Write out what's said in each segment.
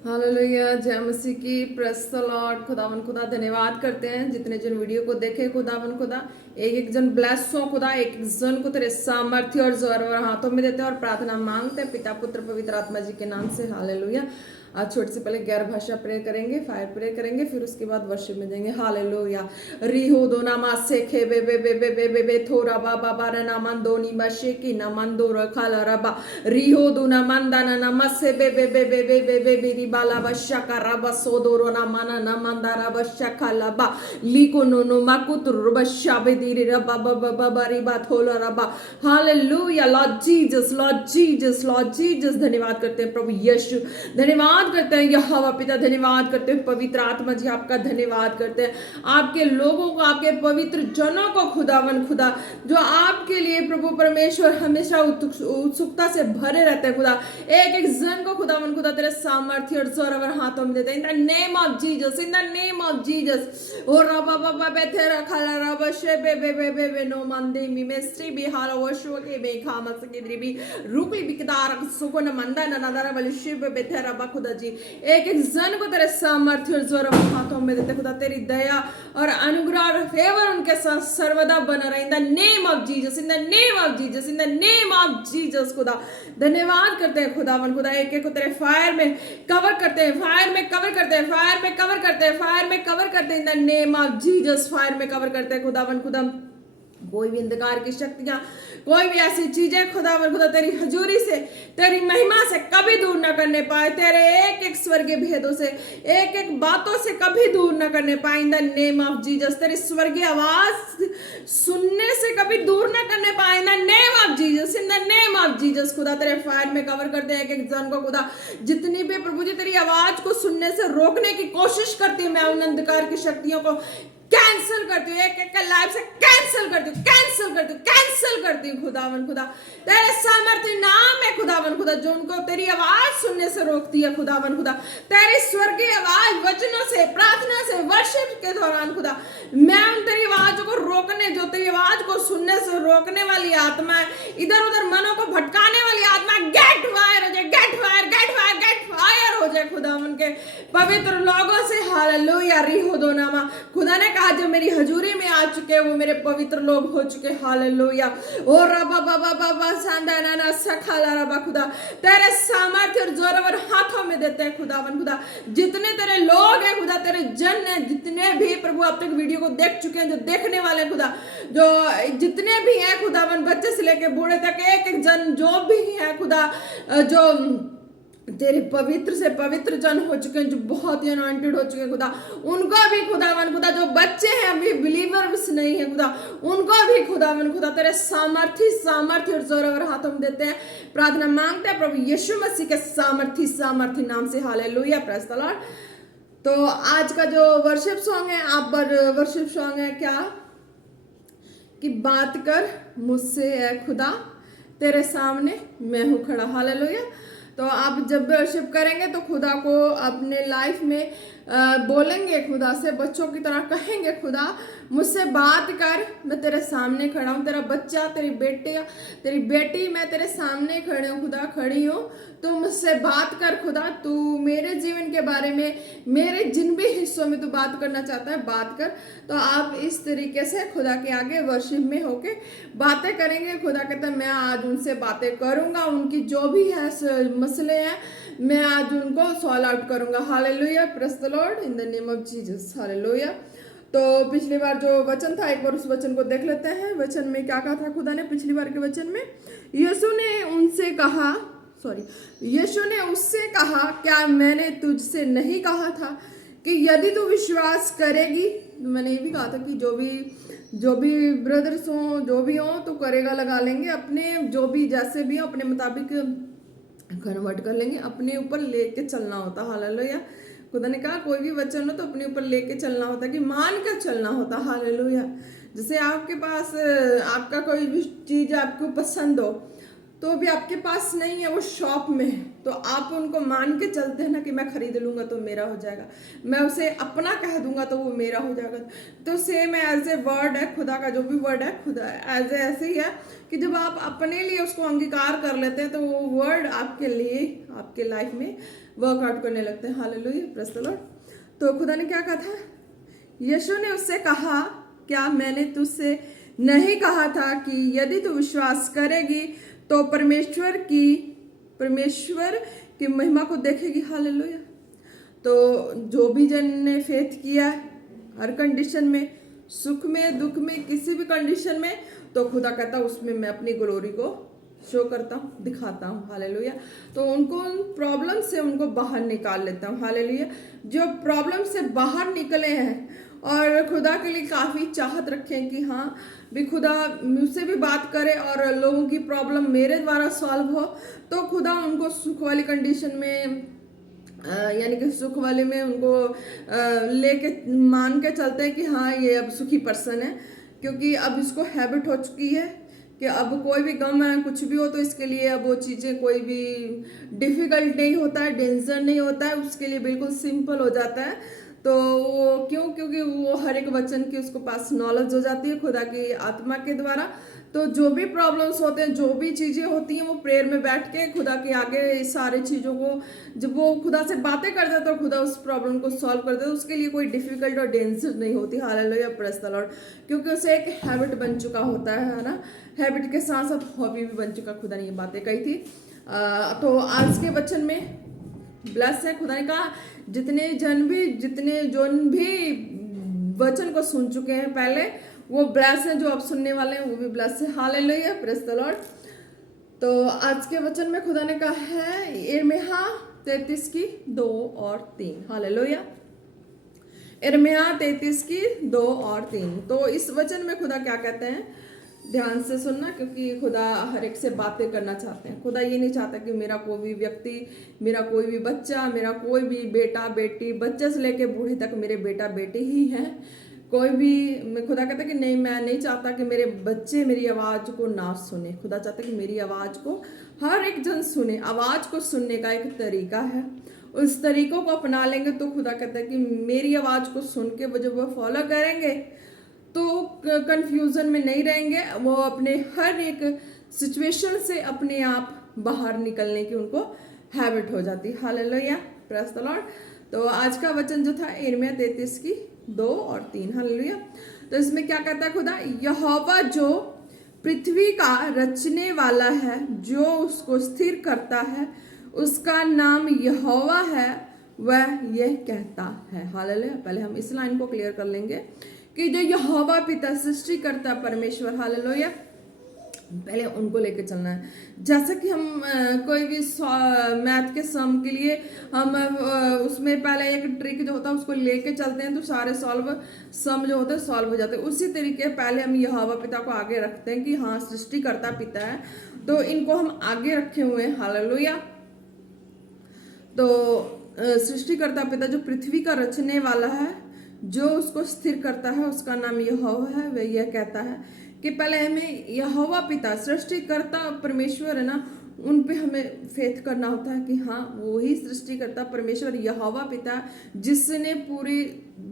Hallelujah, जय मसीह की। Press the Lord. खुदावन खुदा धन्यवाद करते हैं जितने जन वीडियो को देखे। खुदावन खुदा एक एक जन ब्लेस हो खुदा, एक एक जन को तेरे सामर्थ्य और जोर और हाथों में देते हैं और प्रार्थना मांगते हैं पिता पुत्र पवित्र आत्मा जी के नाम से। हालेलुया। आज छोटे से पहले गैर भाषा प्रे करेंगे, फायर प्रे करेंगे, फिर उसके बाद वर्शिप में जाएंगे। हालेलुया। रिहो दो नामा से खे बे बे बे बे बे बे बे थोरा बा बा बा रे नामान दो नी मशे की नामान दो रखा रबा रिहो दो नामान दाना नमसे बे बे बे बे बे बे बे बे री बाला बशा रबा सोदोरो नामाना नामांदा रबा शका लबा लीको नो नो माकुत रबा शाबे दीरी रबा बा बा बा बा री बात होला रबा। Hallelujah. Lord Jesus, Lord Jesus, Lord Jesus. धन्यवाद करते हैं प्रभु यीशु, धन्यवाद करते हैं यहोवा पिता, धन्यवाद करते हैं पवित्र आत्मा जी, आपका धन्यवाद करते हैं आपके लोगों को, आपके पवित्र जनों को खुदावन खुदा, जो आपके लिए प्रभु परमेश्वर हमेशा उत्सुकता से भरे रहते हैं खुदा। एक एक जन को खुदावन खुदा तेरे सामर्थ्य और जोर और हाथों में देते हैं। In the name of Jesus, in the name of Jesus. ओ रबा बाबा बेथे रखाला रबा शे बे बे बे बे बे नो मंदे मी मेस्ट्री बी हाल वशो के बे खामस के द्रिबी रुकली बिकदार सुको न मंदा न नदारा बलिशि बे बेथे रबा खुदा जी। एक एक जन को तेरे सामर्थ्य और जोर और हाथों में देते खुदा। तेरी दया और अनुग्रह और फेवर उनके साथ सर्वदा बना रहे। इन the name of Jesus, in the name of Jesus, in the name of Jesus खुदा। धन्यवाद करते हैं खुदावन खुदा। एक एक को तेरे फायर में कवर करते हैं, फायर में कवर करते हैं, फायर में कवर करते हैं, फायर में कवर करते हैं। In the name of Jesus fire में कवर करते हैं खुदावन खुदा। कोई भी अंधकार की शक्तियां, कोई भी ऐसी चीजें खुदावन खुदा तेरी हजूरी से, तेरी महिमा से कभी दूर न करने पाए। तेरे एक एक स्वर्गीय भेदों से, एक एक बातों से कभी दूर न करने पाए। इन द नेम ऑफ जीसस तेरी स्वर्गीय आवाज सुनने से कभी दूर न करने पाए। इन the name of Jesus, in the name of Jesus खुदा। तेरे फायर में कवर करते हैं एक एक जन को खुदा। जितनी भी प्रभु जी तेरी आवाज को सुनने से रोकने की कोशिश करती है, मैं उन अंधकार की शक्तियों को कैंसिल करती हूँ, एक एक लाइफ से कैंसिल करती हूँ, कैंसिल करती हूँ, कैंसिल करती हूँ खुदावन खुदा। तेरे सामर्थ्य नाम है खुदावन खुदा, जो उनको तेरी आवाज सुनने से रोकती है खुदावन खुदा। तेरी स्वर्गीय आवाज वचनों से, प्रार्थना से, वर्शिप के दौरान खुदा, मैं उन तेरी आवाज को रोकने, जो तेरी आवाज को सुनने से रोकने वाली आत्मा है, इधर उधर मनों को भटकाने वाली आत्मा, गेट फायर हो जाए, गेट फायर, गेट फायर, गेट फायर हो जाए खुदावन के पवित्र लोगों से। हालेलुया। रिहो दो नामा खुदा ने कहा जो मेरी हजूरी में आ चुके वो मेरे पवित्र लोग हो चुके। हालेलुया। ओ रबा बाबा बाबा सांदा नाना सखाला रबा खुदा। तेरे सामर्थ्य और जोर और हाथों में देते हैं खुदावन खुदा। जितने तेरे लोग हैं खुदा, तेरे जन हैं, जितने भी प्रभु अब तक वीडियो को देख चुके हैं, जो देखने वाले खुदा, जो जितने भी हैं खुदावन, बच्चे से लेके बूढ़े तक, एक एक जन जो भी है खुदा, जो तेरे पवित्र से पवित्र जन हो चुके हैं, जो बहुत ही अनॉइंटेड हो चुके हैं खुदा, उनको भी खुदावन खुदा, जो बच्चे हैं अभी बिलीवर्स नहीं है खुदा, उनको भी खुदावन खुदा तेरे सामर्थ्य और जोर और हाथों में देते हैं। प्रार्थना मांगते हैं प्रभु यीशु मसीह के सामर्थ्य नाम से। हालेलुया। Praise the Lord. तो आज का जो वर्शिप सॉन्ग है, आप वर्शिप सॉन्ग है क्या कि बात कर मुझसे है खुदा, तेरे सामने मैं हूँ खड़ा। हालेलुया। तो आप जब वर्शिप करेंगे तो खुदा को अपने लाइफ में बोलेंगे, खुदा से बच्चों की तरह कहेंगे, खुदा मुझसे बात कर, मैं तेरे सामने खड़ा हूँ। तेरा बच्चा, तेरी बेटी मैं तेरे सामने खड़े हूँ खुदा, खड़ी हूँ। तो मुझसे बात कर खुदा, तू मेरे जीवन के बारे में, मेरे जिन भी हिस्सों में तू बात करना चाहता है, बात कर। तो आप इस तरीके से खुदा के आगे वर्शिप में होके बातें करेंगे। खुदा कहता है मैं आज उनसे बातें करूंगा, उनकी जो भी है मसले हैं मैं आज उनको सॉल्व आउट करूंगा। Hallelujah. Praise the Lord in the name of Jesus. Hallelujah. तो पिछली बार जो वचन था, एक बार उस वचन को देख लेते हैं। वचन में क्या कहा था खुदा ने पिछली बार के वचन में? यीशु ने उससे कहा क्या मैंने तुझसे नहीं कहा था कि यदि तू विश्वास करेगी? मैंने ये भी कहा था कि जो भी ब्रदर्स हों, जो भी हों, तो करेगा लगा लेंगे, अपने जो भी जैसे भी हो अपने मुताबिक कन्वर्ट कर लेंगे, अपने ऊपर लेके चलना होता। हालेलुया। खुदा ने कहा कोई भी वचन हो तो अपने ऊपर लेके चलना होता, कि मान कर चलना होता। हालेलुया। जैसे आपके पास आपका कोई भी चीज आपको पसंद हो, तो भी आपके पास नहीं है, वो शॉप में है, तो आप उनको मान के चलते हैं ना कि मैं खरीद लूंगा तो मेरा हो जाएगा, मैं उसे अपना कह दूंगा तो वो मेरा हो जाएगा। तो सेम एज ए वर्ड है, खुदा का जो भी वर्ड है खुदा एज ए ऐसे ही है कि जब आप अपने लिए उसको अंगीकार कर लेते हैं तो वो वर्ड आपके लिए आपके लाइफ में वर्कआउट करने लगते हैं। Hallelujah, praise the Lord. तो खुदा ने क्या कहा था? यीशु ने उससे कहा, क्या मैंने तुझसे नहीं कहा था कि यदि तू विश्वास करेगी तो परमेश्वर की महिमा को देखेगी। हालेलुया। तो जो भी जन ने फेथ किया हर कंडीशन में, सुख में दुख में किसी भी कंडीशन में, तो खुदा कहता उसमें मैं अपनी ग्लोरी को शो करता हूँ, दिखाता हूँ। हालेलुया। तो उनको उन प्रॉब्लम से उनको बाहर निकाल लेता हूँ। हालेलुया। जो प्रॉब्लम से बाहर निकले हैं और खुदा के लिए काफ़ी चाहत रखें कि हाँ भी खुदा मुझसे भी बात करे और लोगों की प्रॉब्लम मेरे द्वारा सॉल्व हो, तो खुदा उनको सुख वाली कंडीशन में यानी कि सुख वाले में उनको लेके मान के चलते हैं कि हाँ ये अब सुखी पर्सन है, क्योंकि अब इसको हैबिट हो चुकी है कि अब कोई भी गम है कुछ भी हो तो इसके लिए अब वो चीज़ें कोई भी डिफिकल्ट नहीं होता है, डेंजर नहीं होता है, उसके लिए बिल्कुल सिंपल हो जाता है। तो वो क्यों? क्योंकि वो हर एक वचन की उसको पास नॉलेज हो जाती है खुदा की आत्मा के द्वारा। तो जो भी प्रॉब्लम्स होते हैं, जो भी चीज़ें होती हैं, वो प्रेयर में बैठ के खुदा के आगे सारे चीज़ों को जब वो खुदा से बातें करता है तो खुदा उस प्रॉब्लम को सॉल्व करता है। उसके लिए कोई डिफिकल्ट और डेंजर नहीं होती। Hallelujah, praise the Lord. क्योंकि उसे एक हैबिट बन चुका होता है ना, हैबिट के साथ साथ हॉबी भी बन चुका। खुदा ने ये बातें कही थी। तो आज के वचन में ब्लेस है। खुदा ने कहा जितने जन भी वचन को सुन चुके हैं पहले, वो ब्लेस है। जो अब सुनने वाले हैं वो भी ब्लेस है। Hallelujah, praise the Lord. तो आज के वचन में खुदा ने कहा है यिर्मयाह 33 की 2 और 3। हालेलुया, यिर्मयाह 33 की 2 और 3। तो इस वचन में खुदा क्या कहते हैं, ध्यान से सुनना, क्योंकि खुदा हर एक से बातें करना चाहते हैं। खुदा ये नहीं चाहता कि मेरा कोई भी व्यक्ति, मेरा कोई भी बच्चा, मेरा कोई भी बेटा बेटी, बच्चे से लेके बूढ़े तक मेरे बेटा बेटे ही हैं। कोई भी, खुदा कहता है कि नहीं, मैं नहीं चाहता कि मेरे बच्चे मेरी आवाज़ को ना सुने। खुदा चाहता है कि मेरी आवाज़ को हर एक जन सुने। आवाज़ को सुनने का एक तरीका है, उस तरीकों को अपना लेंगे तो खुदा कहता है कि मेरी आवाज़ को सुन के वो जब वो फॉलो करेंगे तो कंफ्यूजन में नहीं रहेंगे, वो अपने हर एक सिचुएशन से अपने आप बाहर निकलने की उनको हैबिट हो जाती। Hallelujah, praise the Lord. तो आज का वचन जो था यिर्मयाह 33 की 2 और 3। हालेलुया। तो इसमें क्या कहता है खुदा, यहोवा जो पृथ्वी का रचने वाला है, जो उसको स्थिर करता है, उसका नाम यहोवा है, वह यह कहता है। हालेलुया। पहले हम इस लाइन को क्लियर कर लेंगे कि जो यहोवा पिता सृष्टि करता परमेश्वर, हालेलुया, पहले उनको लेके चलना है। जैसे कि हम कोई भी मैथ के सम के लिए हम उसमें पहले एक ट्रिक जो होता है उसको लेके चलते हैं तो सारे सम जो होते हैं सॉल्व हो जाते हैं। उसी तरीके पहले हम यहोवा पिता को आगे रखते हैं कि हाँ सृष्टि करता पिता है, तो इनको हम आगे रखे हुए हैं। हालेलुया। तो सृष्टि करता पिता जो पृथ्वी का रचने वाला है, जो उसको स्थिर करता है, उसका नाम यहोवा है। वह यह कहता है कि पहले हमें यहोवा पिता सृष्टिकर्ता परमेश्वर है ना, उन पे हमें फेथ करना होता है कि हाँ वो ही सृष्टिकर्ता परमेश्वर यहोवा पिता जिसने पूरी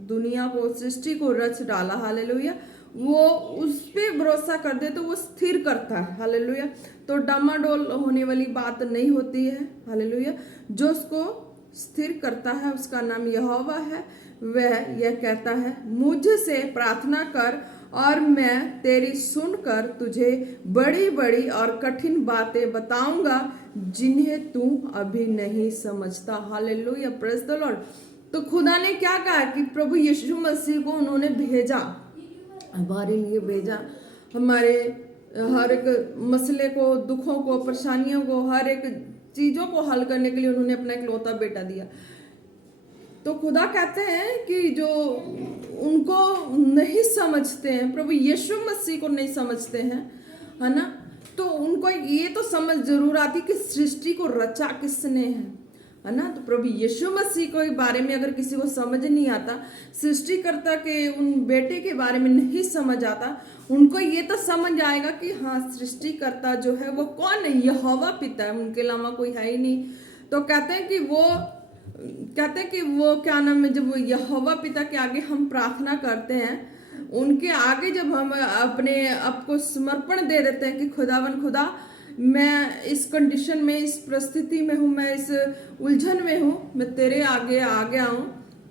दुनिया को, सृष्टि को रच डाला। हालेलुया। वो उस पे भरोसा कर दे तो वो स्थिर करता है। हालेलुया। तो डामाडोल होने वाली बात नहीं होती है। हालेलुया। जो उसको स्थिर करता है उसका नाम यहोवा है। वह यह कहता है, मुझसे प्रार्थना कर और मैं तेरी सुनकर तुझे बड़ी बड़ी और कठिन बातें बताऊंगा जिन्हें तू अभी नहीं समझता। Hallelujah, praise the Lord. तो खुदा ने क्या कहा कि प्रभु यीशु मसीह को उन्होंने भेजा, हमारे लिए भेजा, हमारे हर एक मसले को, दुखों को, परेशानियों को, हर एक चीज़ों को हल करने के लिए उन्होंने अपना इकलौता बेटा दिया। तो खुदा कहते हैं कि जो उनको नहीं समझते हैं, प्रभु यीशु मसीह को नहीं समझते हैं, है ना, तो उनको ये तो समझ जरूर आती कि सृष्टि को रचा किसने है। है ना। तो प्रभु यीशु मसीह के बारे में अगर किसी को समझ नहीं आता, सृष्टिकर्ता के उन बेटे के बारे में नहीं समझ आता, उनको ये तो समझ आएगा कि हाँ सृष्टिकर्ता जो है वो कौन है, यहोवा पिता है, उनके अलावा कोई है ही नहीं। तो कहते हैं कि वो क्या नाम है, जब वो यहोवा पिता के आगे हम प्रार्थना करते हैं, उनके आगे जब हम अपने आप को समर्पण दे देते हैं कि खुदावन खुदा मैं इस कंडीशन में, इस परिस्थिति में हूँ, मैं इस उलझन में हूँ, मैं तेरे आगे आ गया हूँ,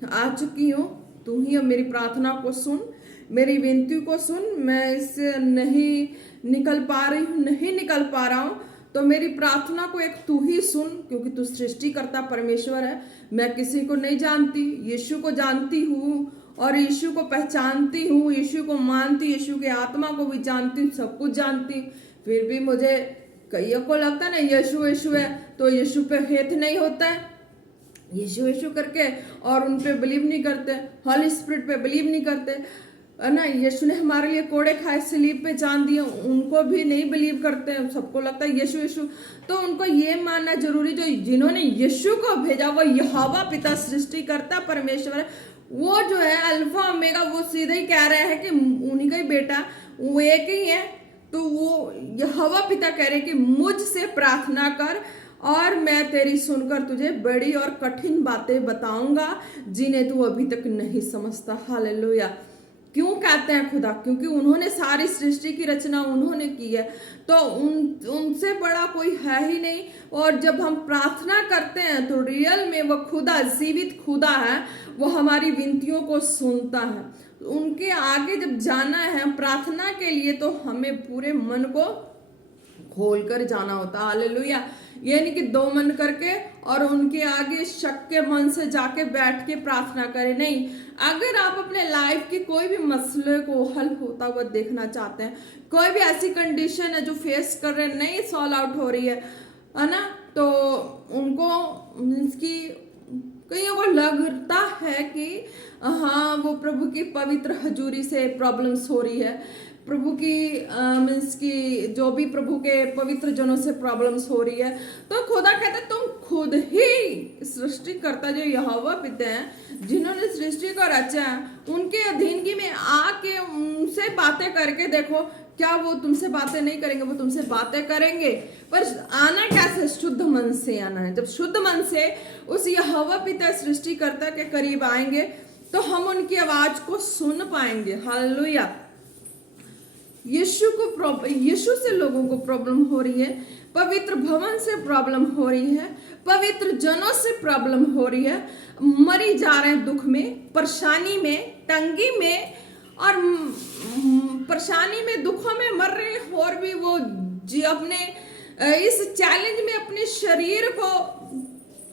आ चुकी हूँ, तू ही अब मेरी प्रार्थना को सुन, मेरी विनती को सुन, मैं इससे नहीं निकल पा रही हूँ, नहीं निकल पा रहा हूँ, तो मेरी प्रार्थना को एक तू ही सुन, क्योंकि तू सृष्टिकर्ता परमेश्वर है। मैं किसी को नहीं जानती, यीशु को जानती हूँ और यीशु को पहचानती हूँ, यीशु को मानती, यीशु के आत्मा को भी जानती हूँ, सब कुछ जानती। फिर भी मुझे कईयों को लगता है ना यीशु यीशु है, तो यीशु पे फेथ नहीं होता है, यीशु यीशु करके, और उन पे बिलीव नहीं करते, हॉली स्पिरिट पे बिलीव नहीं करते, है ना। यीशु ने हमारे लिए कोड़े खाए, सलीब पे जान दिए, उनको भी नहीं बिलीव करते हैं, सबको लगता है यीशु यीशु। तो उनको ये मानना जरूरी, जो जिन्होंने यीशु को भेजा वो यहोवा पिता सृष्टिकर्ता परमेश्वर है, वो जो है अल्फा ओमेगा, वो सीधे ही कह रहे हैं कि उन्हीं का ही बेटा, वो एक ही है। तो वो यहोवा पिता कह रहे कि मुझसे प्रार्थना कर और मैं तेरी सुनकर तुझे बड़ी और कठिन बातें बताऊंगा जिन्हें तू अभी तक नहीं समझता। हालेलुया। क्यों कहते हैं खुदा? क्योंकि उन्होंने सारी सृष्टि की रचना उन्होंने की है, तो उनसे बड़ा कोई है ही नहीं। और जब हम प्रार्थना करते हैं तो रियल में वो खुदा, जीवित खुदा है, वो हमारी विनतियों को सुनता है। उनके आगे जब जाना है प्रार्थना के लिए, तो हमें पूरे मन को खोल कर जाना होता है। हालेलुया। ये नहीं कि दो मन करके और उनके आगे शक के मन से जाके बैठ के प्रार्थना करें, नहीं। अगर आप अपने लाइफ की कोई भी मसले को हल होता हुआ देखना चाहते हैं, कोई भी ऐसी कंडीशन है जो फेस कर रहे हैं, नहीं सॉल्व आउट हो रही है ना, तो उनको इसकी कईयों को लगता है कि हाँ वो प्रभु की पवित्र हजूरी से प्रॉब्लम्स हो रही है, प्रभु की मीन्स की जो भी प्रभु के पवित्र जनों से प्रॉब्लम्स हो रही है। तो खुदा कहता है तुम खुद ही सृष्टिकर्ता जो यहोवा पिता हैं, जिन्होंने सृष्टि को रचा है, उनके अधीनगी में आके उनसे बातें करके देखो, क्या वो तुमसे बातें नहीं करेंगे? वो तुमसे बातें करेंगे, पर आना कैसे? शुद्ध मन से आना है। जब शुद्ध मन से उस यहोवा पिता सृष्टिकर्ता के करीब आएंगे तो हम उनकी आवाज को सुन पाएंगे। हालेलुया। यीशु से लोगों को प्रॉब्लम हो रही है, पवित्र भवन से प्रॉब्लम हो रही है, पवित्र जनों से प्रॉब्लम हो रही है, मरी जा रहे हैं दुख में, परेशानी में, तंगी में, और परेशानी में, दुखों में मर रहे हैं, और भी वो अपने इस चैलेंज में अपने शरीर को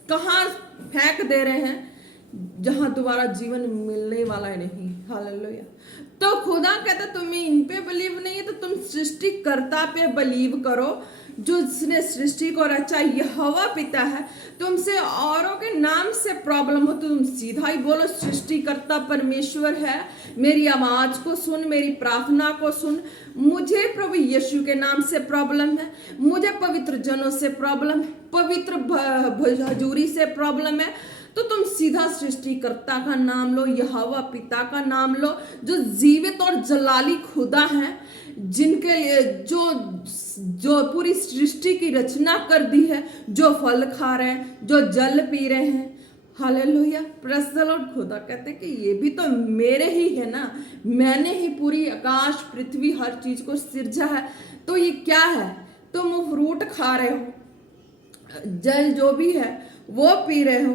कहाँ फेंक दे रहे हैं जहां दोबारा जीवन मिलने वाला है नहीं। हालेलुया। तो खुदा कहता तुम्हें इन पे बिलीव नहीं है तो तुम सृष्टिकर्ता पे बिलीव करो, जो जिसने सृष्टि को रचा, यहोवा पिता है। तुमसे औरों के नाम से प्रॉब्लम हो तो तुम सीधा ही बोलो सृष्टिकर्ता परमेश्वर है, मेरी आवाज को सुन, मेरी प्रार्थना को सुन। मुझे प्रभु यीशु के नाम से प्रॉब्लम है, मुझे पवित्र जनों से प्रॉब्लम है, पवित्र हजूरी से प्रॉब्लम है, तो तुम सीधा सृष्टिकर्ता का नाम लो, यहोवा पिता का नाम लो, जो जीवित और जलाली खुदा है, जिनके लिए जो पूरी सृष्टि की रचना कर दी है, जो फल खा रहे हैं, जो जल पी रहे हैं। हालेलुया। Praise the Lord. खुदा कहते हैं कि ये भी तो मेरे ही है ना, मैंने ही पूरी आकाश पृथ्वी हर चीज को सिरजा है, तो ये क्या है? तुम फ्रूट खा रहे हो, जल जो भी है वो पी रहे हो,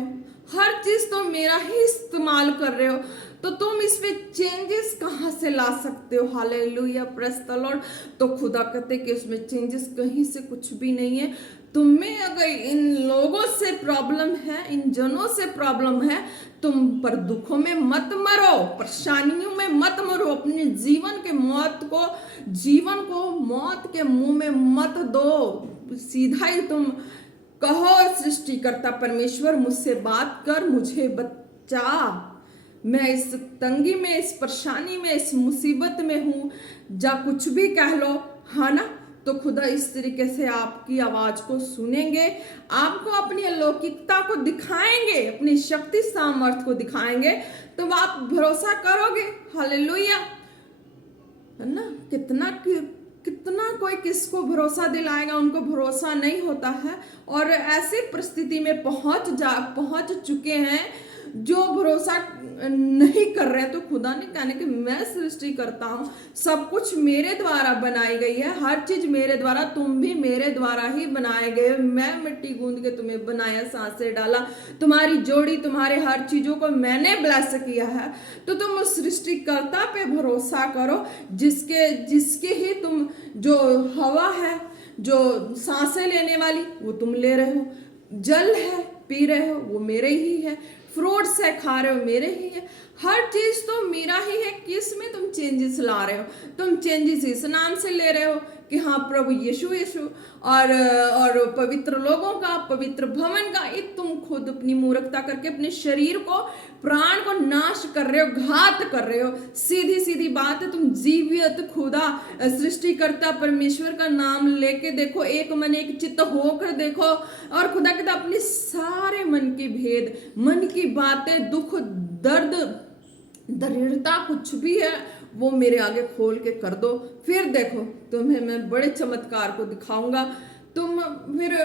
हर चीज तो मेरा ही इस्तेमाल कर रहे हो, तो तुम इसमें चेंजेस कहाँ से ला सकते हो? हालेलुया। Praise the Lord. तो खुदा कहते कि इसमें चेंजेस कहीं से कुछ भी नहीं है। तुम्हें अगर इन लोगों से प्रॉब्लम है, इन जनों से प्रॉब्लम है, तुम पर दुखों में मत मरो, परेशानियों में मत मरो, अपने जीवन को मौत के मुंह में मत दो। सीधा ही तुम कहो सृष्टिकर्ता परमेश्वर मुझसे बात कर, मुझे बचा, मैं इस तंगी में, इस परेशानी में, इस मुसीबत में हूँ, जा कुछ भी कह लो, हाँ ना। तो खुदा इस तरीके से आपकी आवाज को सुनेंगे, आपको अपनी अलौकिकता को दिखाएंगे, अपनी शक्ति सामर्थ्य को दिखाएंगे, तो आप भरोसा करोगे। हालेलुया, है ना। कितना कोई किसको भरोसा दिलाएगा, उनको भरोसा नहीं होता है, और ऐसी परिस्थिति में पहुंच चुके हैं जो भरोसा नहीं कर रहे। तो खुदा ने कहने कि मैं सृष्टि करता हूँ, सब कुछ मेरे द्वारा बनाई गई है, हर चीज मेरे द्वारा, तुम भी मेरे द्वारा ही बनाए गए। मैं मिट्टी गूंद के तुम्हें बनाया, सांसें डाला, तुम्हारी जोड़ी, तुम्हारे हर चीजों को मैंने ब्लेस किया है। तो तुम उस सृष्टिकर्ता पे भरोसा करो, जिसके ही तुम, जो हवा है, जो सांसें लेने वाली, वो तुम ले रहे हो, जल है पी रहे हो, वो मेरे ही है, फ्रूट्स है खा रहे हो, मेरे ही है, हर चीज तो मेरा ही है। किसमें तुम चेंजेस ला रहे हो? तुम चेंजेस इस नाम से ले रहे हो कि हाँ प्रभु यीशु और पवित्र लोगों का, पवित्र भवन का, ये तुम खुद अपनी मूर्खता करके अपने शरीर को, प्राण को नाश कर रहे हो, घात कर रहे हो। सीधी सीधी बात है, तुम जीवित खुदा सृष्टिकर्ता परमेश्वर का नाम लेके देखो, एक मन एक चित्त होकर देखो, और खुदा कहता अपने सारे मन के भेद, मन की बातें, दुख दर्द दृढ़ता कुछ भी है, वो मेरे आगे खोल के कर दो, फिर देखो तुम्हें मैं बड़े चमत्कार को दिखाऊंगा। तुम फिर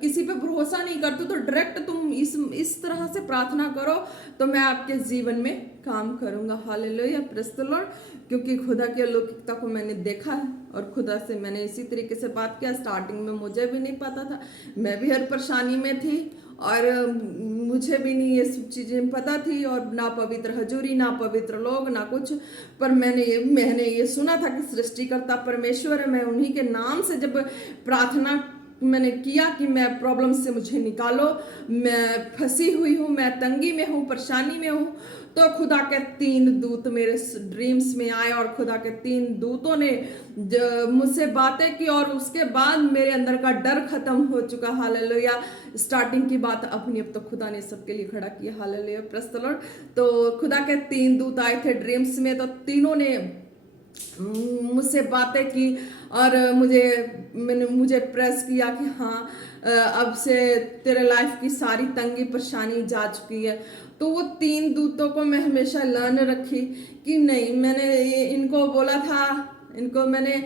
किसी पे भरोसा नहीं करते तो डायरेक्ट तुम इस तरह से प्रार्थना करो, तो मैं आपके जीवन में काम करूंगा। Hallelujah, praise the Lord. क्योंकि खुदा की अलौकिकता को मैंने देखा है, और खुदा से मैंने इसी तरीके से बात किया। स्टार्टिंग में मुझे भी नहीं पता था, मैं भी हर परेशानी में थी, और मुझे भी नहीं ये सब चीज़ें पता थी, और ना पवित्र हजूरी, ना पवित्र लोग, ना कुछ। पर मैंने ये सुना था कि सृष्टिकर्ता परमेश्वर है। मैं उन्हीं के नाम से जब प्रार्थना मैंने किया कि मैं प्रॉब्लम से मुझे निकालो, मैं फंसी हुई हूँ, मैं तंगी में हूँ, परेशानी में हूँ, तो खुदा के 3 दूत मेरे ड्रीम्स में आए, और खुदा के 3 दूतों ने मुझसे बातें की, और उसके बाद मेरे अंदर का डर खत्म हो चुका। हालेलुया, स्टार्टिंग की बात अपनी, अब तो खुदा ने सबके लिए खड़ा किया। Hallelujah, praise the Lord. तो खुदा के 3 दूत आए थे ड्रीम्स में, तो तीनों ने मुझसे बातें की, और मुझे प्रेस किया कि हाँ अब से तेरे लाइफ की सारी तंगी परेशानी जा चुकी है। तो वो 3 दूतों को मैं हमेशा लर्न रखी कि नहीं, मैंने इनको बोला था, इनको मैंने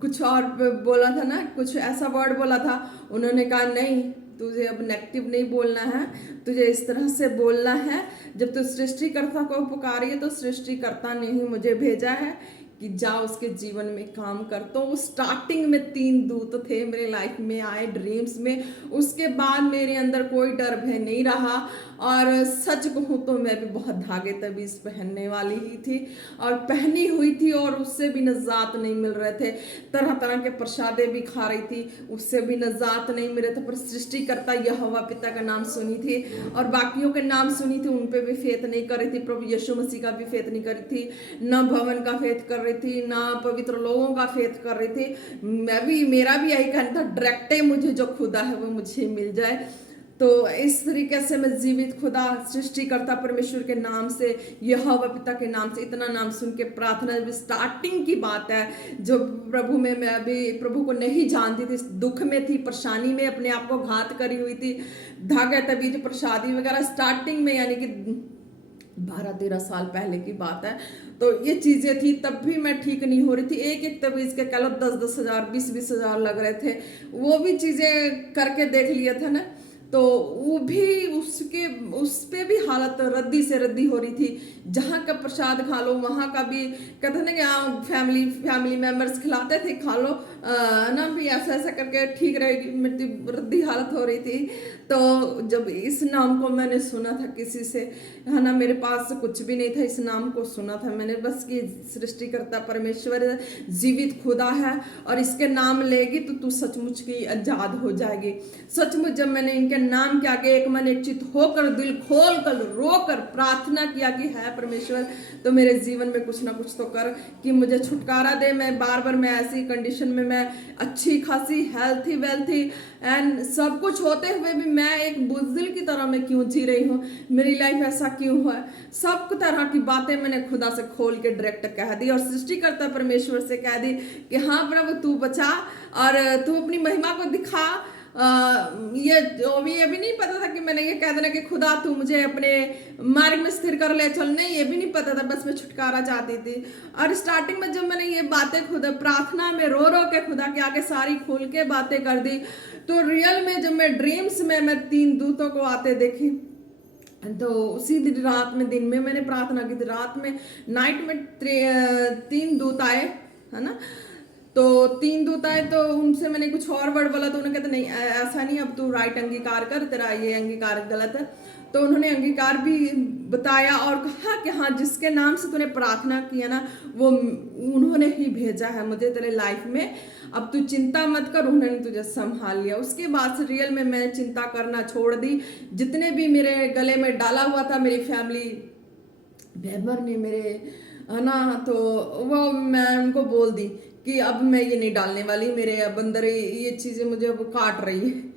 कुछ और बोला था ना, कुछ ऐसा वर्ड बोला था, उन्होंने कहा नहीं, तुझे अब नेगेटिव नहीं बोलना है, तुझे इस तरह से बोलना है। जब तू सृष्टिकर्ता को पुकारी है, तो सृष्टिकर्ता ने ही मुझे भेजा है कि जा उसके जीवन में काम कर। तो स्टार्टिंग में 3 दूत थे मेरे लाइफ में आए ड्रीम्स में, उसके बाद मेरे अंदर कोई डर भय नहीं रहा। और सच कहूँ तो मैं भी बहुत धागे तबीज पहनने वाली ही थी, और पहनी हुई थी, और उससे भी नजात नहीं मिल रहे थे। तरह तरह के प्रसादे भी खा रही थी, उससे भी नजात नहीं मिल रहे थे। पर सृष्टिकर्ता यहोवा पिता का नाम सुनी थी, और बाकियों के नाम सुनी थी, उन पे भी फेथ नहीं कर रही थी। प्रभु यीशु मसीह का भी फेथ नहीं कर रही थी, न भवन का फेथ कर रही थी, ना पवित्र लोगों का फेथ कर रही थी। मेरा भी यही कहना था, डायरेक्ट मुझे जो खुदा है वो मुझे मिल जाए। तो इस तरीके से मैं जीवित खुदा सृष्टिकर्ता परमेश्वर के नाम से, यहोवा पिता के नाम से, इतना नाम सुन के प्रार्थना, स्टार्टिंग की बात है, जो प्रभु में मैं अभी प्रभु को नहीं जानती थी, दुख में थी, परेशानी में अपने आप को घात करी हुई थी, धागे तबीज प्रसादी वगैरह, स्टार्टिंग में, यानी कि 12-13 साल पहले की बात है। तो ये चीजें थी, तब भी मैं ठीक नहीं हो रही थी। एक तबीज के कह लो 10-10 हजार, 20-20 हजार लग रहे थे। वो भी चीजें करके देख लिए थे ना, तो वो भी उस पे भी हालत रद्दी से रद्दी हो रही थी। जहाँ का प्रसाद खा लो, वहाँ का भी कहते ना कि फैमिली मेंबर्स खिलाते थे, खा लो ना, भी ऐसा ऐसा करके ठीक रहेगी, मेरी रद्दी हालत हो रही थी। तो जब इस नाम को मैंने सुना था किसी से, है ना, मेरे पास कुछ भी नहीं था, इस नाम को सुना था मैंने बस कि सृष्टिकर्ता परमेश्वर जीवित खुदा है, और इसके नाम लेगी तो तू सचमुच की आजाद हो जाएगी। सचमुच जब मैंने इनके नाम के आगे एक मन एक चित होकर दिल खोल कर रोकर प्रार्थना किया कि है परमेश्वर तो मेरे जीवन में कुछ ना कुछ तो कर, कि मुझे छुटकारा दे। मैं बार बार मैं ऐसी कंडीशन में, मैं अच्छी खासी हेल्थी वेल्थी एंड सब कुछ होते हुए भी मैं एक बुज़दिल की तरह मैं क्यों जी रही हूँ, मेरी लाइफ ऐसा क्यों हुआ। सब तरह की बातें मैंने खुदा से खोल के डायरेक्ट कह दी और सृष्टिकर्ता परमेश्वर से कह दी कि हाँ प्रभु तू बचा और तू अपनी महिमा को दिखा। ये भी नहीं पता था कि मैंने ये कह देना कि खुदा तू मुझे अपने मार्ग में स्थिर कर ले चल, नहीं ये भी नहीं पता था, बस मैं छुटकारा चाहती थी। और स्टार्टिंग में जब मैंने ये बातें खुदा प्रार्थना में रो रो के खुदा के आगे सारी खोल के बातें कर दी, तो रियल में जब मैं ड्रीम्स में मैं 3 दूतों को आते देखी, तो उसी दिन रात में, दिन में मैंने प्रार्थना की थी, रात में नाइट में 3 दूत आए, है ना। तो 3 दूत आए तो उनसे मैंने कुछ और वर्ड बोला तो उन्होंने कहते नहीं ऐसा नहीं, अब तू राइट अंगीकार कर, तेरा ये अंगीकार गलत है। तो उन्होंने अंगीकार भी बताया और कहा कि हाँ जिसके नाम से तूने प्रार्थना किया ना वो उन्होंने ही भेजा है मुझे तेरे लाइफ में, अब तू चिंता मत कर, उन्होंने तुझे संभाल लिया। उसके बाद से रियल में मैं चिंता करना छोड़ दी। जितने भी मेरे गले में डाला हुआ था मेरी फैमिली मेंबर ने मेरे, है ना, तो वो मैं उनको बोल दी कि अब मैं ये नहीं डालने वाली, मेरे अब अंदर ये चीज़ें मुझे अब काट रही है।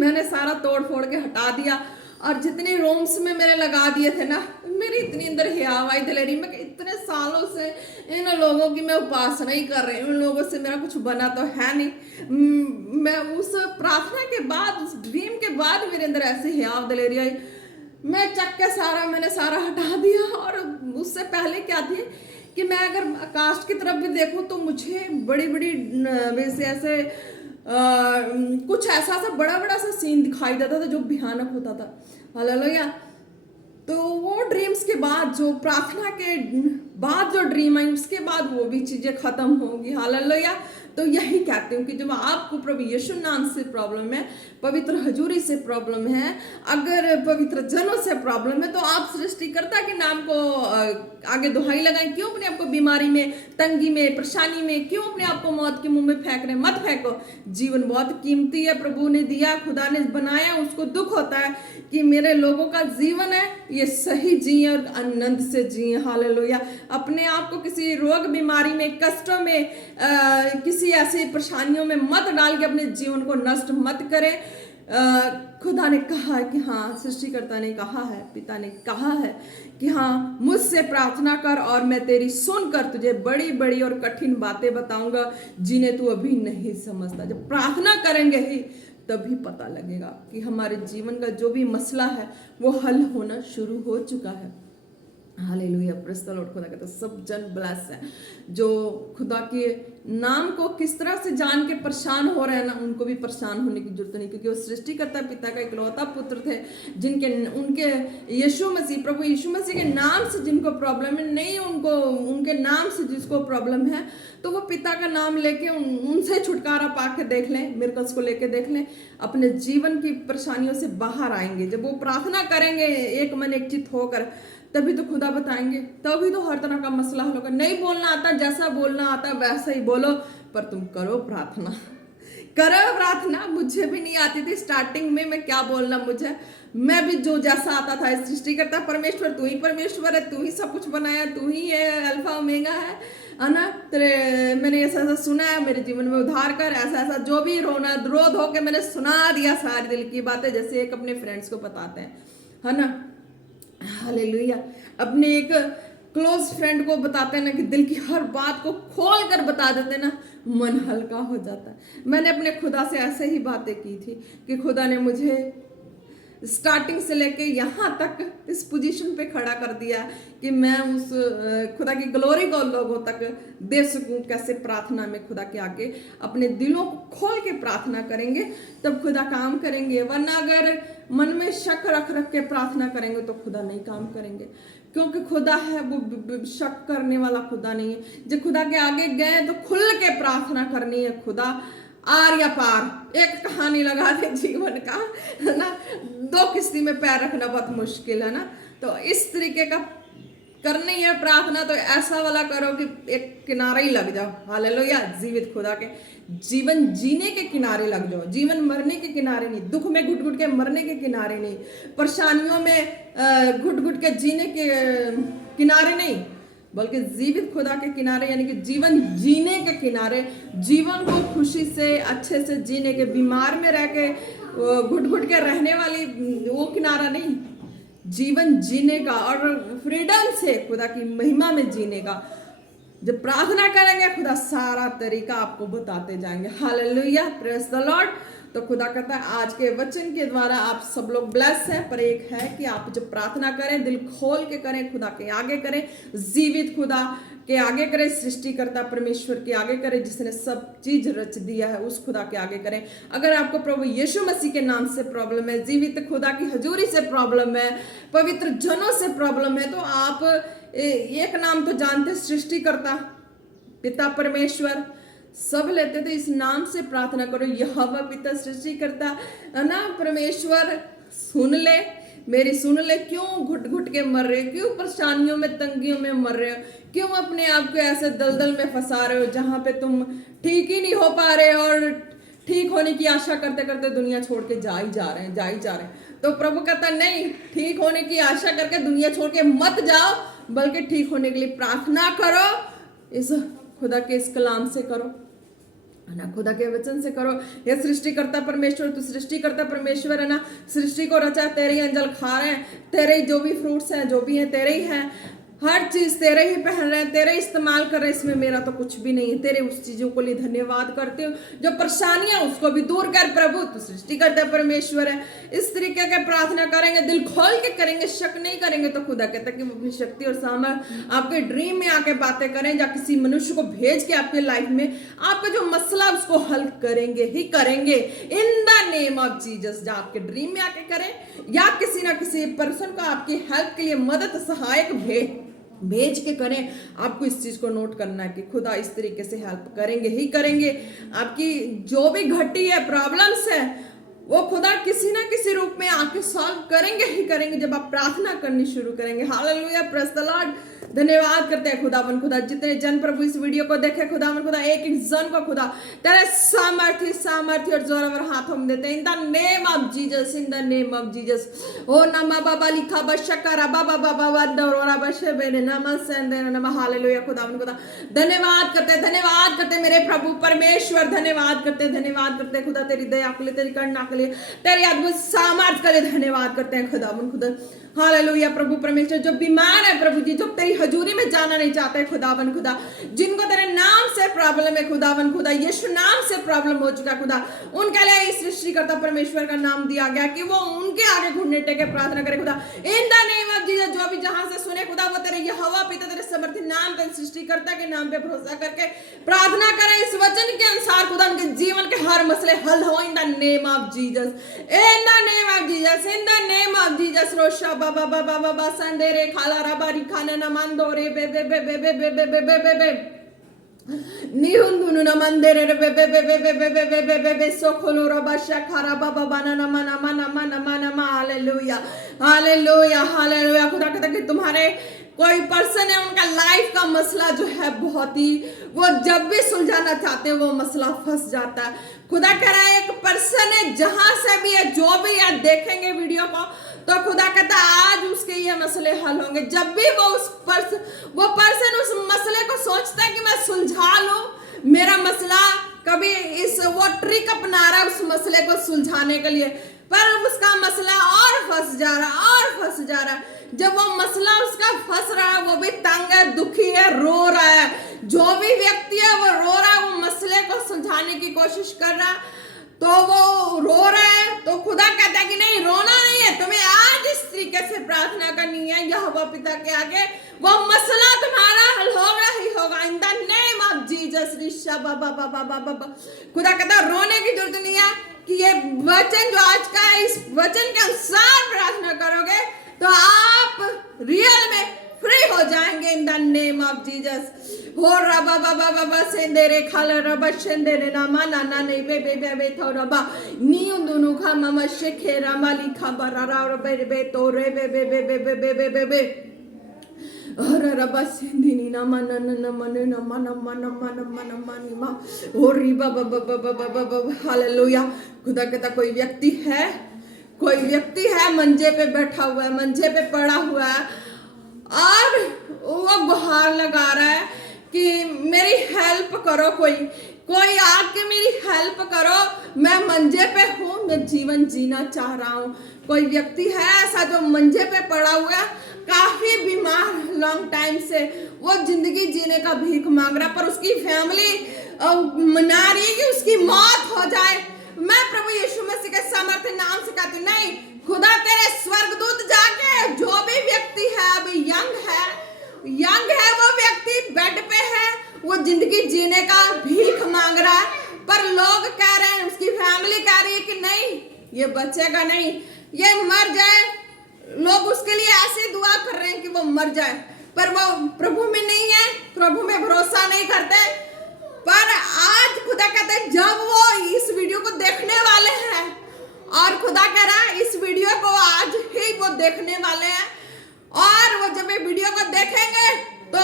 मैंने सारा तोड़ फोड़ के हटा दिया और जितने रोम्स में मेरे लगा दिए थे ना, मेरी इतनी अंदर हियाव आई दिलेरी में कि इतने सालों से इन लोगों की मैं उपासना ही कर रही हूँ, उन लोगों से मेरा कुछ बना तो है नहीं। मैं उस प्रार्थना के बाद, उस ड्रीम के बाद मेरे अंदर ऐसी हियाव दिलेरी आई, मैं चक के मैंने सारा हटा दिया। और उससे पहले क्या थी कि मैं अगर कास्ट की तरफ भी देखूं तो मुझे बड़ी बड़ी वैसे ऐसे कुछ ऐसा सा बड़ा बड़ा सा सीन दिखाई देता था जो भयानक होता था। हालेलुया। तो वो ड्रीम्स के बाद, जो प्रार्थना के बाद जो ड्रीम आई उसके बाद वो भी चीजें खत्म होंगी। हालेलुया। तो यही कहती हूँ कि जब आपको प्रभु यीशु नाम से प्रॉब्लम है, पवित्र हजूरी से प्रॉब्लम है, अगर पवित्र जनों से प्रॉब्लम है, तो आप सृष्टिकर्ता के नाम को आगे दुहाई लगाएं। क्यों अपने आप को बीमारी में, तंगी में, परेशानी में, क्यों अपने आप को मौत के मुंह में फेंक रहे? मत फेंको। जीवन बहुत कीमती है, प्रभु ने दिया, खुदा ने बनाया, उसको दुख होता है कि मेरे लोगों का जीवन है ये सही जिए और आनंद से जिए। हालेलुया। अपने आप को किसी रोग बीमारी में, कष्टों में, किसी ऐसी परेशानियों में मत डाल के अपने जीवन को नष्ट मत करें। खुदा ने कहा है कि हाँ, सृष्टिकर्ता ने कहा है, पिता ने कहा है कि हाँ मुझसे प्रार्थना कर और मैं तेरी सुनकर तुझे बड़ी बड़ी और कठिन बातें बताऊंगा जिन्हें तू अभी नहीं समझता। जब प्रार्थना करेंगे ही तभी पता लगेगा कि हमारे जीवन का जो भी मसला है वो हल होना शुरू हो चुका है। हालेलुया। Praise the Lord. खुदा कहता है सब जन ब्लेस है जो खुदा के नाम को किस तरह से जान के परेशान हो रहे हैं ना, उनको भी परेशान होने की जरूरत नहीं, क्योंकि वो सृष्टिकर्ता पिता का इकलौता पुत्र थे जिनके उनके यीशु मसीह, प्रभु यीशु मसीह के नाम से जिनको प्रॉब्लम है, नहीं उनको उनके नाम से जिसको प्रॉब्लम है, तो वो पिता का नाम लेके उनसे छुटकारा पा के देख लें, मिरकल्स को लेके देख लें, अपने जीवन की परेशानियों से बाहर आएंगे। जब वो प्रार्थना करेंगे एक मन एक चित होकर, तभी तो खुदा बताएंगे, तभी तो हर तरह का मसला हल होगा। नहीं बोलना आता, जैसा बोलना आता वैसा ही बोलो, पर तुम करो प्रार्थना, करो प्रार्थना। मुझे भी नहीं आती थी स्टार्टिंग में, मैं क्या बोलना, मुझे मैं भी जो जैसा आता था, सृष्टिकर्ता परमेश्वर तू ही परमेश्वर है, तू ही सब कुछ बनाया, तू ही है अल्फा ओमेगा है ना। तेरे मैंने ऐसा ऐसा सुना है, मेरे जीवन में उद्धार कर, ऐसा ऐसा जो भी रोना रो धो के मैंने सुना दिया सारी दिल की बातें, जैसे एक अपने फ्रेंड्स को बताते हैं, है ना। हालेलुया। अपने एक क्लोज फ्रेंड को बताते हैं ना कि दिल की हर बात को खोल कर बता देते ना, मन हल्का हो जाता है। मैंने अपने खुदा से ऐसे ही बातें की थी कि खुदा ने मुझे स्टार्टिंग से लेके यहाँ तक इस पोजीशन पे खड़ा कर दिया कि मैं उस खुदा की ग्लोरी को लोगों तक दे सकूं। कैसे? प्रार्थना में खुदा के आगे अपने दिलों को खोल के प्रार्थना करेंगे तब खुदा काम करेंगे, वरना अगर मन में शक रख रख के प्रार्थना करेंगे तो खुदा नहीं काम करेंगे, क्योंकि खुदा है वो शक करने वाला खुदा नहीं है। जब खुदा के आगे गए तो खुल के प्रार्थना करनी है। खुदा आर या पार, एक कहानी लगा दे जीवन का, है ना, 2 किश्ती में पैर रखना बहुत मुश्किल है ना। तो इस तरीके का करनी है प्रार्थना तो ऐसा वाला करो कि एक किनारे ही लग जाओ। हालेलुया। जीवित खुदा के जीवन जीने के किनारे लग जाओ, जीवन मरने के किनारे नहीं, दुख में घुट घुट के मरने के किनारे नहीं, परेशानियों में घुट घुट के जीने के किनारे नहीं, बल्कि जीवित खुदा के किनारे, यानी कि जीवन जीने के किनारे, जीवन को खुशी से अच्छे से जीने के, बीमार में रह के घुट घुट के रहने वाली वो किनारा नहीं, जीवन जीने का और फ्रीडम से खुदा की महिमा में जीने का। जब प्रार्थना करेंगे खुदा सारा तरीका आपको बताते जाएंगे। Hallelujah, praise the Lord. तो खुदा कहता है आज के वचन के द्वारा आप सब लोग ब्लेस हैं, पर एक है कि आप जब प्रार्थना करें दिल खोल के करें, खुदा के आगे करें, जीवित खुदा के आगे करें, सृष्टिकर्ता परमेश्वर के आगे करें, जिसने सब चीज रच दिया है उस खुदा के आगे करें। अगर आपको प्रभु यीशु मसीह के नाम से प्रॉब्लम है, जीवित खुदा की हजूरी से प्रॉब्लम है, पवित्र जनों से प्रॉब्लम है, तो आप एक नाम तो जानते, सृष्टिकर्ता पिता परमेश्वर, सब लेते थे, इस नाम से प्रार्थना करो, यहोवा पिता सृष्टिकर्ता है ना परमेश्वर, सुन ले मेरी, सुन ले। क्यों घुट घुट के मर रहे हो, क्यों परेशानियों में तंगियों में मर रहे हो, क्यों अपने आप को ऐसे दलदल में फंसा रहे हो जहां पे तुम ठीक ही नहीं हो पा रहे और ठीक होने की आशा करते करते दुनिया छोड़ के जा ही जा रहे हैं। तो प्रभु कहता नहीं, ठीक होने की आशा करके दुनिया छोड़ के मत जाओ, बल्कि ठीक होने के लिए प्रार्थना करो, इस खुदा के इस कलाम से करो, है ना, खुदा के वचन से करो। ये सृष्टिकर्ता परमेश्वर, तू सृष्टिकर्ता परमेश्वर है ना, सृष्टि को रचा, तेरे ही अंजल खा रहे हैं, तेरे ही जो भी फ्रूट्स हैं जो भी हैं तेरे ही हैं, हर चीज तेरे ही पहन रहे हैं, तेरे ही इस्तेमाल कर रहे हैं, इसमें मेरा तो कुछ भी नहीं है। तेरे उस चीजों को लिए धन्यवाद करते हो, जो परेशानियां उसको भी दूर कर प्रभु, तू सृष्टिकर्ता परमेश्वर है। इस तरीके के प्रार्थना करेंगे, दिल खोल के करेंगे, शक नहीं करेंगे, तो खुदा कहता है कि वो अपनी शक्ति और सामर्थ आपके ड्रीम में आके बातें करें, या किसी मनुष्य को भेज के आपके लाइफ में आपका जो मसला उसको हल करेंगे ही करेंगे, इन द नेम ऑफ जीसस। जो आपके ड्रीम में आके करें, या किसी ना किसी पर्सन को आपकी हेल्प के लिए मदद सहायक भेज के करें, आपको इस चीज को नोट करना है कि खुदा इस तरीके से हेल्प करेंगे ही करेंगे। आपकी जो भी घटी है, प्रॉब्लम्स है, वो खुदा किसी ना किसी रूप में आके सॉल्व करेंगे ही करेंगे जब आप प्रार्थना करनी शुरू करेंगे। Hallelujah, praise the Lord. धन्यवाद करते हैं खुदावन खुदा, जितने जन प्रभु इस वीडियो को देखे खुदावन खुदा, एक एक जन को खुदा तेरे सामर्थ्य और जोर और हाथों में देते हैं, in the name of Jesus, in the name of Jesus. ओ नमा बाबा लिखा बशकरा बाबा बाबा वदौरा बशबेने नमस्ते नम। हालेलुया खुदावन खुदा, धन्यवाद करते मेरे प्रभु परमेश्वर, धन्यवाद करते खुदा, तेरी दया के लिए, तेरी करुणा के लिए, तेरी अद्भुत सामर्थ्य के लिए धन्यवाद करते हैं खुदावन खुदा। हालेलुया प्रभु परमेश्वर, जो बीमार है प्रभु जी, जो तेरी हजूरी में जाना नहीं चाहते खुदावन खुदा, जिनको तेरे नाम से प्रॉब्लम है खुदावन खुदा, यीशु नाम से प्रॉब्लम हो चुका खुदा, उनके लिए इस सृष्टिकर्ता परमेश्वर का नाम दिया गया कि वो उनके आगे घुटने टेके प्रार्थना करे खुदा, इन द नेम ऑफ जीसस। जो भी जहां से सुने खुदा, वो तेरे यहोवा पिता, तेरे समर्थी नाम, तेरे सृष्टिकर्ता के नाम पे भरोसा करके प्रार्थना करें, इस वचन के अनुसार खुदा उनके जीवन के हर मसले हल हो, in the name of Jesus, in the name of Jesus, in the name of Jesus. रोशा बाबा बाबा बाबा संदेरे खाला राबारी खाना न मंदोरे बे बे बे बे बे बे बे बे बे बे बे निहुंदुनु न मंदेरे बे बे बे बे बे बे बे बे बे बे बे सोखोलो रबाशा खारा बाबा बाना न मना मना मना मना मा। Hallelujah hallelujah hallelujah. खुदा कहता कि तुम्हारे कोई पर्सन है, उनका लाइफ का मसला जो है बहुत ही, वो जब भी सुलझाना चाहते हैं वो मसला फंस जाता है। खुदा कह रहा है एक पर्सन है, जहां से भी है, जो भी यार देखेंगे वीडियो को, तो खुदा कहता आज उसके ये मसले हल होंगे। जब भी वो पर्सन उस मसले को सोचता है कि मैं सुलझा लूं मेरा मसला, कभी वो ट्रिक अपना रहा है उस मसले को सुलझाने के लिए, पर उसका मसला और फंस जा रहा है। जब वो मसला उसका फंस रहा है, वो भी तंग है, दुखी है, रो रहा है, जो भी व्यक्ति है वो रो रहा है, वो मसले को सुलझाने की कोशिश कर रहा है, तो वो रो रहा है, तो खुदा कहता है कि नहीं, रोना नहीं है, तुम्हें आज इस तरीके से प्रार्थना करनी है यहोवा पिता के आगे, वो मसला तुम्हारा हल होगा ही होगा, in the name of Jesus. ऋषा बाबा बाबा बाबा। खुदा कहता है रोने की जरूरत नहीं है, कि ये वचन जो आज का है, इस वचन के अनुसार प्रार्थना करोगे तो आप रियल में फ्री हो जाएंगे, इन द नेम ऑफ जीसस। हो रबा बाबा बाबा सेंदेरे खाला रबा सेंदेरे नामा नाना नहीं बे बे बे बे तो रबा नीउ दोनों खा मामा शेखे रामा लिखा बरारा बे बे तो रे बे बे बे बे बे बे बे बे। और रबा सिंधिनी ना मन न मन न मन मन मन मन मन मा और रिबा हालेलुया। खुदा कहता कोई व्यक्ति है मंजे पे बैठा हुआ है, मंजे पे पड़ा हुआ है और वो गुहार लगा रहा है कि मेरी हेल्प करो, कोई आके मेरी हेल्प करो, मैं मंजे पे हूँ, मैं जीवन जीना चाह रहा हूँ। कोई व्यक्ति है ऐसा जो मंजे पे पड़ा हुआ है, काफी बीमार, लॉन्ग टाइम से वो जिंदगी जीने का भीख मांग रहा, पर उसकी फैमिली मना रही है कि उसकी मौत हो जाए। मैं प्रभु यीशु मसीह के सामर्थ्य नाम से कहती हूँ, नहीं, खुदा तेरे स्वर्गदूत जाके जो भी व्यक्ति है अभी यंग है वो व्यक्ति बेड पे है, वो जिंदगी जीने का भीख मांग रहा है, पर लोग कह रहे हैं, उसकी फैमिली कह रही है कि नहीं, ये बचेगा नहीं, ये मर जाए। लोग उसके लिए ऐसी दुआ कर रहे हैं कि वो मर जाए, पर वो प्रभु में नहीं है, प्रभु में भरोसा नहीं करते। पर आज खुदा कहते हैं जब वो इस वीडियो को देखने वाले हैं, और खुदा कह रहा है इस वीडियो को आज ही वो देखने वाले हैं, और वो जब ये वीडियो को देखेंगे तो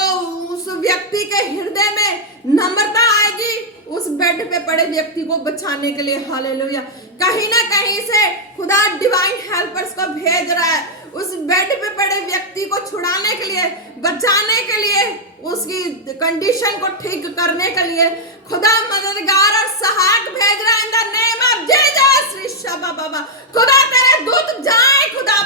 उस व्यक्ति के हृदय में नम्रता आएगी उस बेड पे पड़े व्यक्ति को बचाने के लिए। हालेलुया। कहीं ना कहीं से खुदा डिवाइन हेल्पर्स को भेज रहा है उस बेड पे पड़े व्यक्ति को छुड़ाने के लिए, बचाने के लिए, उसकी कंडीशन को ठीक करने के लिए खुदा मददगार और सहायक भेज रहा है। In the name of Jesus बाबा, खुदा तेरे दूत जाए, खुदा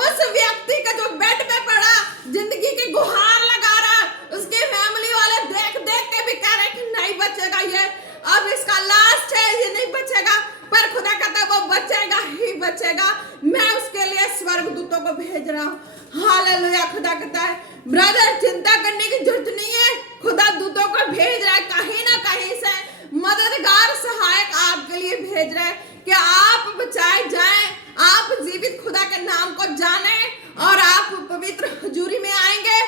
उस व्यक्ति का जो बेड पे पड़ा, जिंदगी की गुहार लगा रहा, उसके फैमिली वाले देख के भी कह रहे कि नहीं बचेगा, ये अब इसका लास्ट है, ये नहीं बचेगा, पर खुदा कहता है वो बचेगा ही बचेगा। मैं उसके लिए स्वर्गदूतों को भेज रहा हूँ। हालेलुया। खुदा कहता है ब्रदर चिंता करने की जरूरत नहीं है, खुदा दूतों को भेज रहा है, कहीं ना कहीं से मददगार सहायक आपके लिए भेज रहा है कि आप बचाए जाएं, आप जीवित खुदा के नाम को जाने और आप पवित्र हजूरी में आएंगे,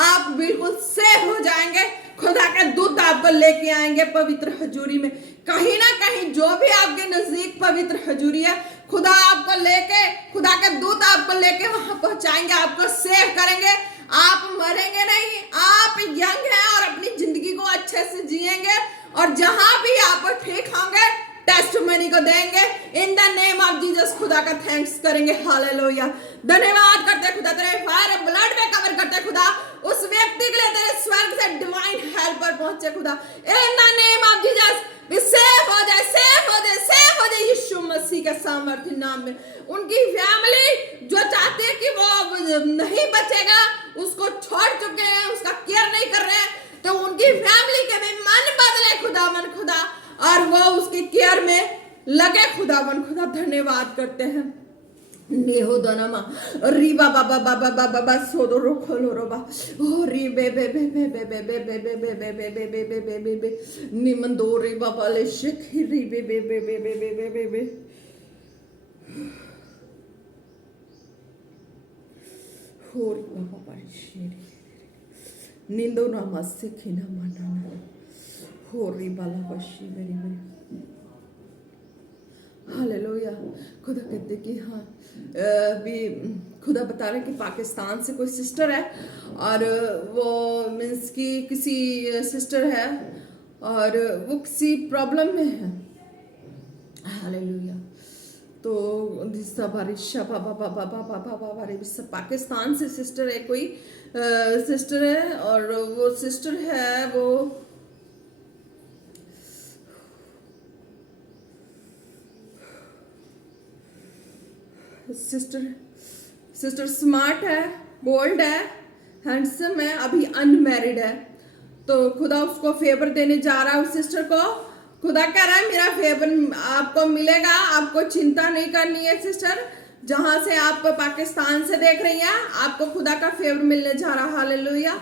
आप बिल्कुल सेफ हो जाएंगे। खुदा के दूत आपको लेके आएंगे पवित्र हजूरी में। कहीं ना कहीं जो भी आपके नजदीक पवित्र हजूरी है, खुदा आपको लेके, खुदा के दूत आपको लेके वहां पहुंचाएंगे, आपको सेफ करेंगे। आप मरेंगे नहीं, आप यंग हैं और अपनी जिंदगी को अच्छे से जिएंगे, और जहां भी आप ठीक होंगे टेस्टिमनी को देंगे। इन द नेम ऑफ जीसस खुदा का थैंक्स करेंगे। हालेलुया। धन्यवाद करते खुदा, तेरे फायर ब्लड में कवर करते खुदा, उस व्यक्ति के लिए तेरे स्वर्ग से डिवाइन हेल्पर पहुंचे खुदा। इन the name of Jesus safe हो जाए यीशु मसीह के सामर्थ्य नाम में। उनकी फैमिली जो चाहते हैं कि वो नहीं बचेगा, उसको छोड़ चुके हैं, उसका केयर नहीं कर रहे हैं, तो उनकी फैमिली के भी मन बदले खुदा, और वो उसके केयर में लगे खुदा। धन्यवाद करते हैं। नेहो दनमा रीबा बाबा सोदो रोखोलो रोबा ओ री बे निमंदो री बाबा ले शिख री बे हो री बाबा शिरी निंदो नामा सिखिना माना हो री बाला बशी मेरी हालेलुया। खुदा कहते कि हाँ, भी खुदा बता रहे कि पाकिस्तान से कोई सिस्टर है, और वो मीन्स की किसी सिस्टर है और वो किसी प्रॉब्लम में है। हालेलुया। तो पाकिस्तान से सिस्टर है, कोई सिस्टर है, और वो सिस्टर है, वो सिस्टर स्मार्ट है, बोल्ड है, हैंडसम है, अभी अनमैरिड है। तो खुदा उसको फेवर देने जा रहा है उस सिस्टर को। खुदा कह रहा है मेरा फेवर आपको मिलेगा, आपको चिंता नहीं करनी है सिस्टर। जहां से आप पाकिस्तान से देख रही हैं, आपको खुदा का फेवर मिलने जा रहा है। हालेलुया।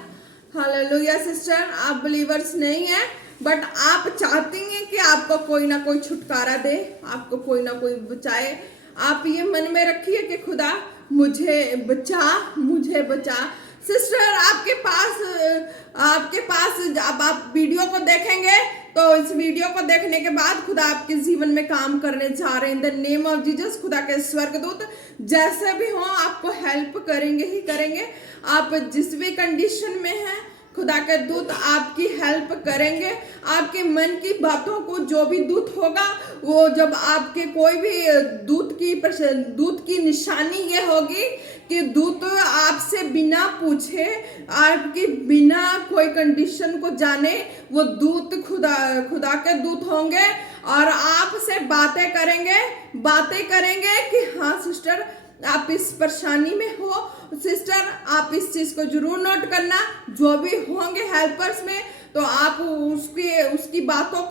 हालेलुया। सिस्टर आप बिलीवर्स नहीं है, बट आप चाहती हैं कि आपको कोई ना कोई छुटकारा दे, आपको कोई ना कोई बचाए। आप ये मन में रखिए कि खुदा मुझे बचा। सिस्टर आपके पास जब आप वीडियो को देखेंगे तो इस वीडियो को देखने के बाद खुदा आपके जीवन में काम करने जा रहे हैं in the name of Jesus. खुदा के स्वर्गदूत जैसे भी हो आपको हेल्प करेंगे ही करेंगे। आप जिस भी कंडीशन में हैं खुदा के दूत आपकी हेल्प करेंगे। आपके मन की बातों को जो भी दूत होगा वो जब आपके कोई भी दूत की निशानी ये होगी कि दूत आपसे बिना पूछे आपकी बिना कोई कंडीशन को जाने वो दूत खुदा के दूत होंगे और आपसे बातें करेंगे कि हाँ सिस्टर आप इस परेशानी में हो, सिस्टर आप इस चीज को जरूर नोट करना। जो भी होंगे हेल्पर्स में तो आप उसकी बातों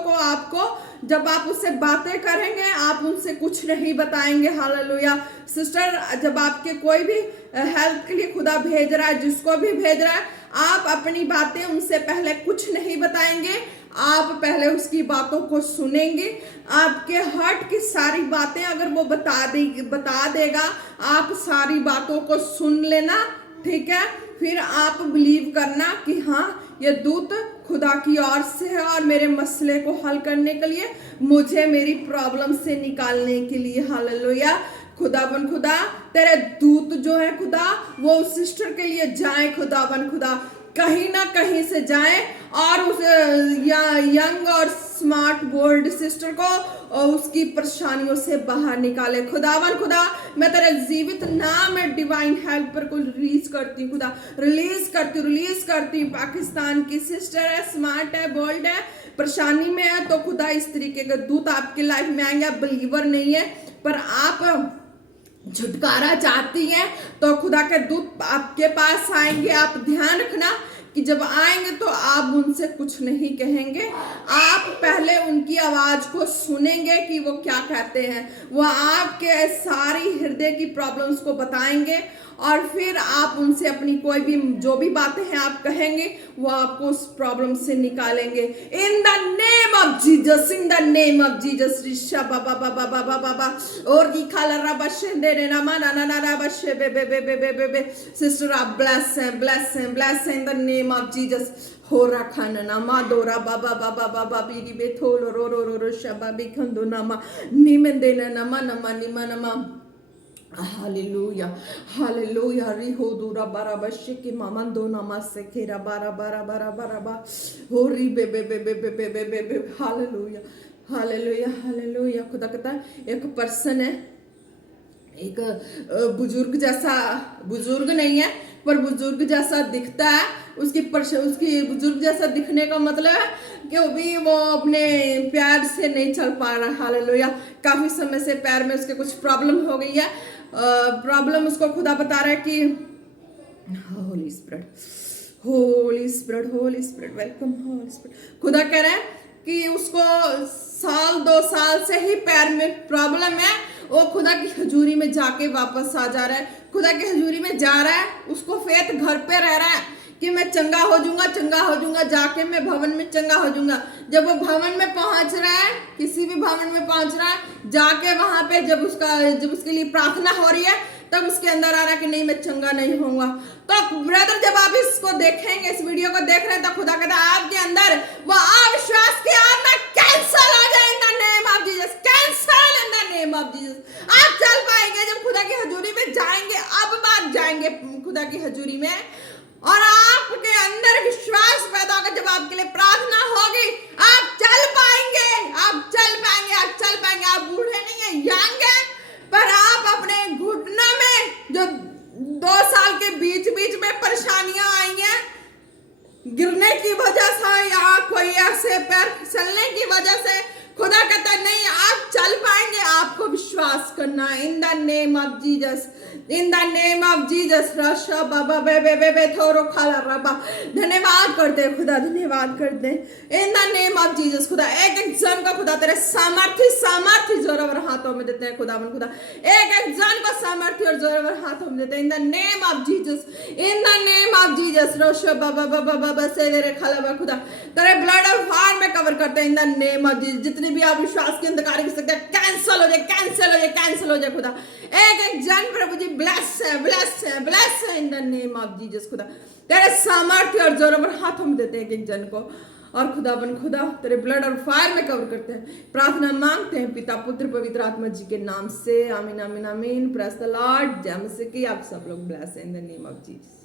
को आपको जब आप उससे बातें करेंगे आप उनसे कुछ नहीं बताएंगे। हालेलुया। सिस्टर जब आपके कोई भी हेल्प के लिए खुदा भेज रहा है, जिसको भी भेज रहा है, आप अपनी बातें उनसे पहले कुछ नहीं बताएंगे। आप पहले उसकी बातों को सुनेंगे। आपके हर्ट की सारी बातें अगर वो बता देगा आप सारी बातों को सुन लेना, ठीक है। फिर आप बिलीव करना कि हाँ ये दूत खुदा की ओर से है और मेरे मसले को हल करने के लिए, मुझे मेरी प्रॉब्लम से निकालने के लिए। हालेलुया। खुदा तेरे दूत जो है खुदा वो उस सिस्टर के लिए जाए। खुदा कहीं ना कहीं से जाए और उस यंग और स्मार्ट बोल्ड सिस्टर को और उसकी परेशानियों से बाहर निकाले। खुदा मैं तेरे जीवित नाम में डिवाइन हेल्पर को रिलीज करती हूँ। खुदा रिलीज करती हूँ। पाकिस्तान की सिस्टर है, स्मार्ट है, बोल्ड है, परेशानी में है, तो खुदा इस तरीके के दूत आपकी लाइफ में आएंगे। आप बिलीवर नहीं है पर आप छुटकारा चाहती हैं तो खुदा के दूत आपके पास आएंगे। आप ध्यान रखना कि जब आएंगे तो आप उनसे कुछ नहीं कहेंगे, आप पहले उनकी आवाज को सुनेंगे कि वो क्या कहते हैं। वो आपके सारी हृदय की प्रॉब्लम्स को बताएंगे और फिर आप उनसे अपनी कोई भी जो भी बातें हैं आप कहेंगे, वो आपको उस प्रॉब्लम से निकालेंगे। In the name of Jesus, in the name of Jesus. ऋषा बाबा और की खाला रबशे दे ना ना ना ना रबशे बे सिस्टर आप ब्लेस हैं in the name of Jesus. हो रखा ना मा दोरा बाबा बीरी बेथोल रो शबा बिखंदो नामा निमन देना नमा निमा हालेलुया रिहो दूरा बारा बशे के मामन दो नमा से खेरा बारा हो री बे हालेलुया। खुदा कहता है एक पर्सन है, एक बुजुर्ग नहीं है पर बुजुर्ग जैसा दिखता है। उसकी बुजुर्ग जैसा दिखने का मतलब है कि वो अपने पैर से नहीं चल पा रहा। हालेलुया। काफी समय से पैर में उसके कुछ प्रॉब्लम हो गई है। प्रॉब्लम उसको खुदा बता रहा है कि Holi spirit welcome Holi spirit. खुदा कह रहा है कि उसको 1-2 साल से ही पैर में प्रॉब्लम है। वो खुदा की हजूरी में जाके वापस आ जा रहा है, खुदा की हजूरी में जा रहा है। उसको फेथ घर पे रह रहा है कि मैं चंगा हो जाऊंगा, जाके मैं भवन में चंगा हो जाऊंगा। जब वो भवन में पहुंच रहा है, किसी भी भवन में पहुंच रहा है, जाके वहां पे जब उसके लिए प्रार्थना हो रही है तब उसके अंदर आ रहा है कि नहीं मैं चंगा नहीं होऊंगा। तो ब्रदर जब आप इसको देखेंगे, इस वीडियो को देख रहे हैं, तो खुदा कहता है आपके अंदर वो अविश्वास की आत्मा कैंसल हो जाए इन the name of Jesus, cancel in the name of Jesus. आप चल पाएंगे जब खुदा की हजूरी में जाएंगे। अब बात जाएंगे खुदा की हजूरी में और आपके अंदर विश्वास पैदा होगा। जब आपके लिए प्रार्थना होगी आप चल पाएंगे। आप बूढ़े नहीं है, यंग है, पर आप अपने घुटना में जो 2 साल के बीच में परेशानियां आई हैं, गिरने की वजह से या कोई ऐसे पैर फिसलने की वजह से, खुदा कहता नहीं आप चल पाएंगे। आपको विश्वास करना in the name of Jesus, in the name of Jesus. रशा बाबा बे थोरो खाला रबा। धन्यवाद करते हैं खुदा, धन्यवाद करते हैं in the name of Jesus. खुदा एक जन को खुदा तेरे सामर्थ्य जोरवर हाथों में देते हैं। खुदा एक जन को सामर्थ्य और जोरवर हाथों में देते हैं in the name of Jesus, in the name of Jesus. रशा बाबा से तेरे खाला खुदा तेरे ब्लड ऑफ फायर में कवर करते हैं in the name of Jesus. जितने भी आप विश्वास के अंधकार कर सकते हैं कैंसल हो जाए कैंसिल हो जाए खुदा। एक एक जन प्रभु जी ब्लेस है in the name of Jesus खुदा। तेरे सामर्थ्य और जोरों पर हाथों में देते हैं एक एक जन को, और खुदावन खुदा तेरे ब्लड और फायर में कवर करते हैं। प्रार्थना मांगते हैं पिता पुत्र पवित्र आत्मा जी के नाम से, आमीन आमीन आमीन। Praise the Lord. जय मसीह की। आप सब लोग ब्लेस हैं in the name of Jesus.